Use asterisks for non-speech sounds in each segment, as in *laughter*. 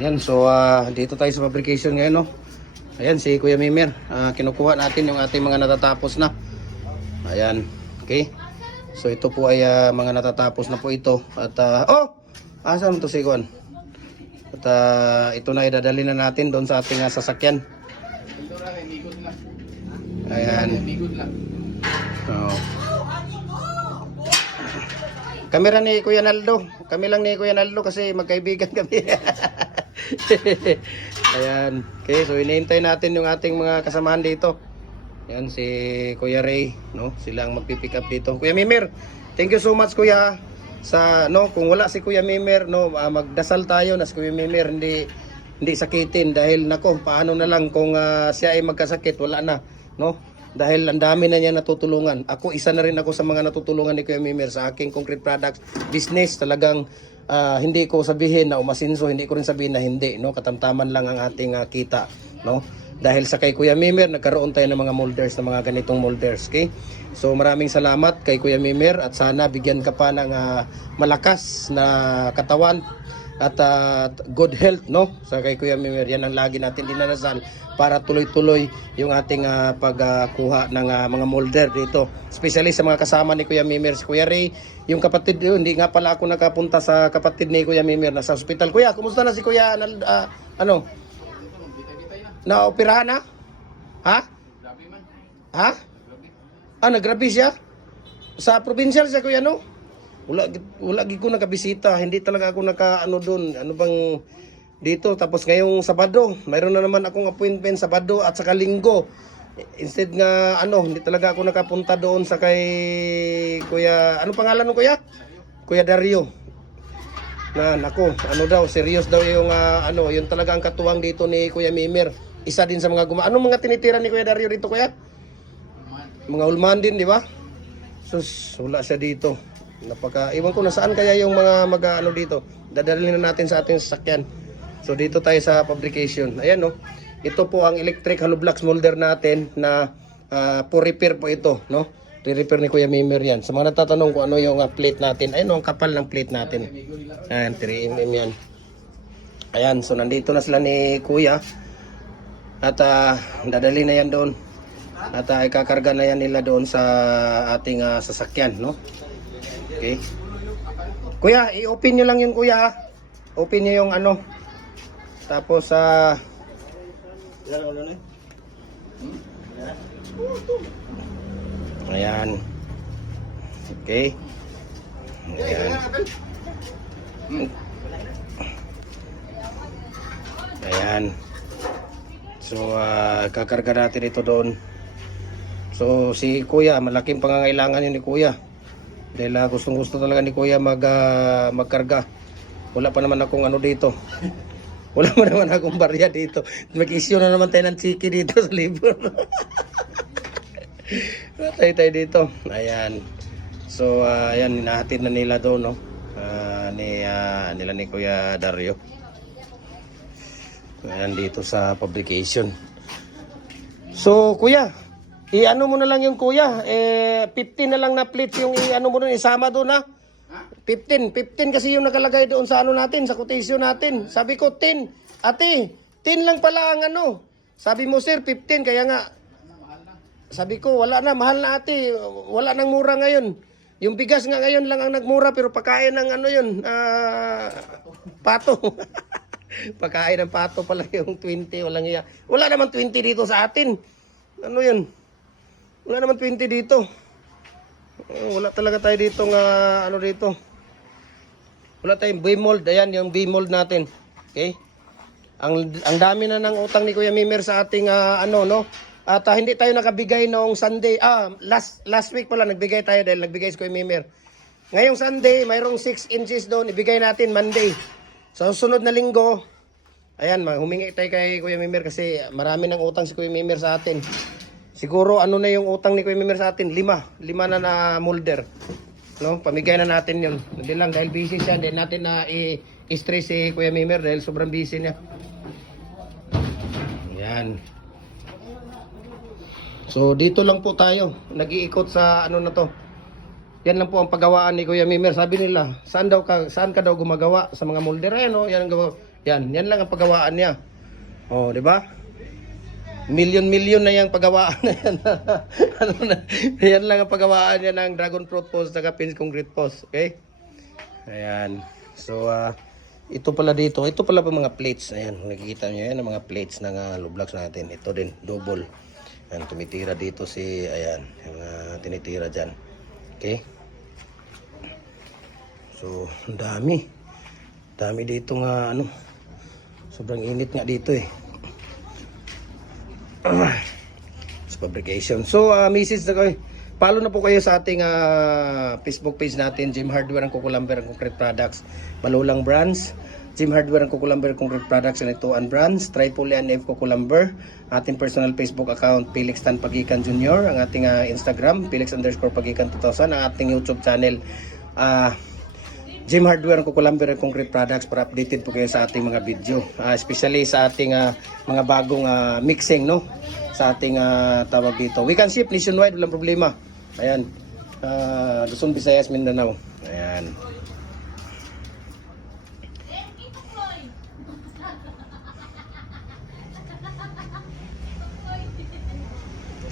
Ayan, so ah, dito tayo sa fabrication ngayon, no? Ayan, si Kuya Mimer. Ah, kinukuha natin yung ating mga natatapos na. Ayan, okay. So ito po ay ah, mga natatapos na po ito. At, ah, oh! Asan to si Kuan? At ah, ito na idadali na natin doon sa ating ah, sasakyan. Ayan. Oo. Kamera ni Kuya Naldo. Kami lang ni Kuya Naldo kasi magkaibigan kami. *laughs* *laughs* Ayan. Okay, so hinihintay natin yung ating mga kasamahan dito. Ayan, si Kuya Ray, no? Sila ang magpipick up dito. Kuya Mimir, thank you so much Kuya sa no kung wala si Kuya Mimir no ah, magdasal tayo na si Kuya Mimir hindi hindi sakitin dahil nako paano na lang kung ah, siya ay magkasakit wala na no dahil ang dami na niya natutulungan. Ako isa na rin ako sa mga natutulungan ni Kuya Mimir sa aking concrete products business. Talagang ah, hindi ko sabihin na umasinso, hindi ko rin sabihin na hindi, no? Katamtaman lang ang ating ah, kita, no? Dahil sa kay Kuya Mimir, nagkaroon tayo ng mga molders, ng mga ganitong molders, okay? So maraming salamat kay Kuya Mimir at sana bigyan ka pa ng ah, malakas na katawan at ah, good health no? Sa kay Kuya Mimir yan ang lagi natin dinarasal para tuloy-tuloy yung ating ah, pagkuha ng ah, mga molder dito. Especially sa mga kasama ni Kuya Mimir si Kuya Ray. Yung kapatid yun hindi nga pala ako nakapunta sa kapatid ni Kuya Mimir na sa hospital. Kuya kumusta na si Kuya ah, ano? Na operahan na? Ha? Ha? Ah nagrabe siya? Sa provincial siya Kuya no wala wala gid ko nakabisita. Hindi talaga ako naka ano doon ano bang dito. Tapos ngayong Sabado mayroon na naman akong appointment Sabado at saka Linggo. Instead nga ano hindi talaga ako nakapunta doon sa kay Kuya ano pangalan mo Kuya? Kuya Dario. Na nako ano daw serious daw yung ah, ano yung talaga ang katuwang dito ni Kuya Mimir isa din sa mga guma anong mga tinitira ni Kuya Dario dito Kuya? Mga ulman din di ba? Sus wala siya dito napaka iwan ko na saan kaya yung mga mag ano dito. Dadalhin na natin sa ating sasakyan. So dito tayo sa fabrication ayan no? Ito po ang electric hollow blocks molder natin na ah, for repair po ito no? Re-repair ni Kuya Mimir yan. Sa mga natatanong kung ano yung ah, plate natin ayun ang kapal ng plate natin. Ayan 3mm yan. Ayan so nandito na sila ni Kuya. At ah, dadali na yan doon. At uh, ikakarga na yan nila doon sa ating ah, sasakyan no Okay. Kuya, i-open nyo lang yun kuya. ha? Open nyo yung ano. Tapos sa... Ayan. Okay. Ayan. Ayan. So, ah, kakarga natin ito doon. So, si kuya, malaking pangangailangan yun ni kuya. Dahil uh, gustong gusto talaga ni Kuya mag, ah, magkarga. Wala pa naman akong ano dito. *laughs* Wala pa naman akong barya dito. Mag-issue na naman tayo ng chiki dito sa libro. *laughs* tayo tayo dito. Ayan. So, ah, ayan, hinahatid na nila doon, no? Ah, ni, ah, nila ni Kuya Dario. Ayan, dito sa publication. So, kuya, i-ano mo na lang yung kuya. Eh, 15 na lang na plates yung i-ano mo doon, isama doon ha. 15, 15 kasi yung nakalagay doon sa ano natin, sa quotation natin. Sabi ko 10. Ate, 10 lang pala ang ano. Sabi mo sir, 15 kaya nga sabi ko, wala na, mahal na ate. Wala nang mura ngayon. Yung bigas nga ngayon lang ang nagmura pero pagkain ng ano yun, ah, pato. *laughs* pagkain ng pato pala yung 20, walang iya. Wala naman 20 dito sa atin. Ano yun? Wala naman 20 dito. Oh, wala talaga tayo dito nga ano dito. Wala tayong B-mold. Ayan, yung B-mold natin. Okay? Ang ang dami na ng utang ni Kuya Mimir sa ating ah, ano no. At ah, hindi tayo nakabigay noong Sunday. Ah, last last week pala nagbigay tayo dahil nagbigay si Kuya Mimir. Ngayong Sunday, mayroong 6 inches doon. Ibigay natin Monday. Sa susunod na linggo, ayan, humingi tayo kay Kuya Mimir kasi marami ng utang si Kuya Mimir sa atin. Siguro ano na yung utang ni Kuya Mimir sa atin? Lima. Lima na na molder. No? Pamigay na natin yun. Hindi lang dahil busy siya. Hindi natin na i-stress si Kuya Mimir dahil sobrang busy niya. Yan. So dito lang po tayo. Nag-iikot sa ano na to. Yan lang po ang paggawaan ni Kuya Mimir. Sabi nila, saan daw ka, saan ka daw gumagawa sa mga molder? Ayan, no? Yan ang gawa. Yan, yan lang ang pagawaan niya. Oh, di ba? Million-million na yung pagawaan na yan. *laughs* ano na, yan lang ang pagawaan niya ng dragon fruit post at pins concrete post. Okay? Ayan. So, ah, ito pala dito. Ito pala pa mga plates. Ayan, nakikita niyo yan, ang mga plates ng uh, lublox natin. Ito din, double. Ayan, tumitira dito si, ayan, yung ah, tinitira dyan. Okay? So, dami. Dami dito nga, ano, sobrang init nga dito eh. Sa fabrication. So, uh, message na kayo. Follow na po kayo sa ating ah, Facebook page natin, Jim Hardware ang Kukulamber ang Concrete Products. Malulang Brands, Jim Hardware ang Kukulamber Concrete Products and ito ang brands, Triple NF Kukulamber, ating personal Facebook account, Felix Tan Pagikan Jr., ang ating ah, Instagram, Felix underscore Pagikan 2000, ang ating YouTube channel, ah, Jim Hardware ang Kukulamber ang Concrete Products para updated po kayo sa ating mga video. Ah, especially sa ating ah, mga bagong ah, mixing, no? Sa ating ah, tawag dito. We can ship nationwide, walang problema. Ayan. Uh, Luzon, Visayas, Mindanao. Ayan.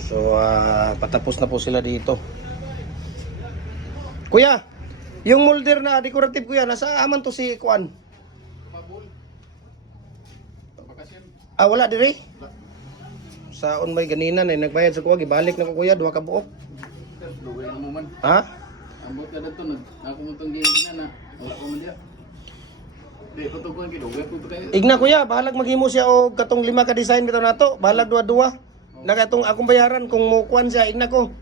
So, ah, patapos na po sila dito. Kuya, yung molder na decorative kuya, nasa aman to si Kuan? Ah, wala dire? Sa on may ganina na nagbayad sa kuwa, gibalik na ko kuya, duha ka buok. Ha? Ambot ka dito nag ako mo tong gihig na na. Wala ko man ko ko. Igna kuya, bahalag maghimo siya og katong lima ka design bitaw nato, bahalag duha-duha. Na katong akong bayaran kung mo kuan siya, igna ko.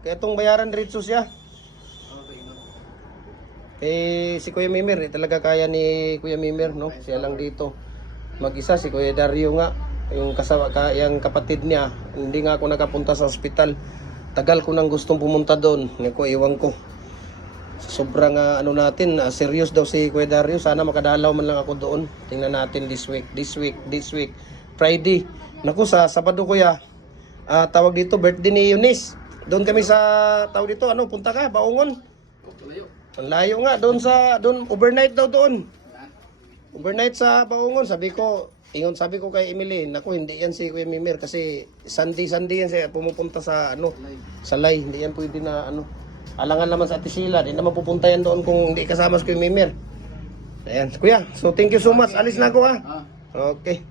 Kaya itong bayaran diretso siya. Eh, si Kuya Mimir, eh, talaga kaya ni Kuya Mimir, no? Siya lang dito. Mag-isa, si Kuya Dario nga, yung kasawa, ka, yung kapatid niya, hindi nga ako nakapunta sa ospital. Tagal ko nang gustong pumunta doon, ni ko iwan ko. Sobrang ah, ano natin, ah, serious daw si Kuya Dario. Sana makadalaw man lang ako doon. Tingnan natin this week, this week, this week. Friday. Naku, sa Sabado kuya, ah, tawag dito, birthday ni Eunice. Doon kami sa, tawag dito, ano, punta ka, Baungon. Ang layo nga, doon sa, doon, overnight daw doon. Overnight sa Baungon, sabi ko, ingon sabi ko kay Emily, naku, hindi yan si Kuya Mimir kasi Sunday, Sunday yan siya pumupunta sa, ano, sa lay, hindi yan pwede na, ano, alangan naman sa Atisila, hindi naman pupunta yan doon kung hindi kasama si Kuya Mimir. Ayan, kuya, so thank you so much, alis na ako. Ah. Okay.